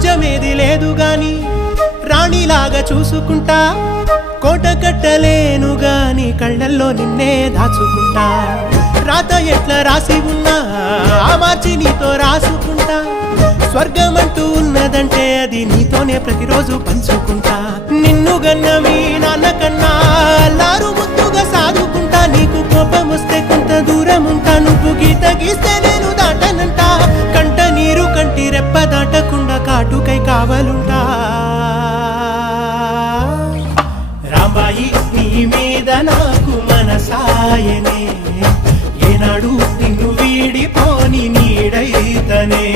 రాజ్యమేది లేదు గాని రాణిలాగా చూసుకుంటా కోట కట్టలేను గాని కళ్ళల్లో నిన్నే దాచుకుంటా రాత ఎట్లా రాసి ఉన్నా ఆ మార్చి నీతో రాసుకుంటా స్వర్గమంటూ ఉన్నదంటే అది నీతోనే ప్రతిరోజు పంచుకుంటా నిన్ను గన్న మీ నాన్న కన్నా లారు ముద్దుగా సాదుకుంటా నీకు కోపం వస్తే కొంత దూరం ఉంటా నువ్వు గీత గీస్తే నేను దాటనంట కంట నీరు కంటి రెప్ప దాటకుండా కాటుకై కావలుంటా రాంబాయి నీ మీద నాకు మనసాయనే ఏనాడు నిన్ను వీడిపోని నీడైతనే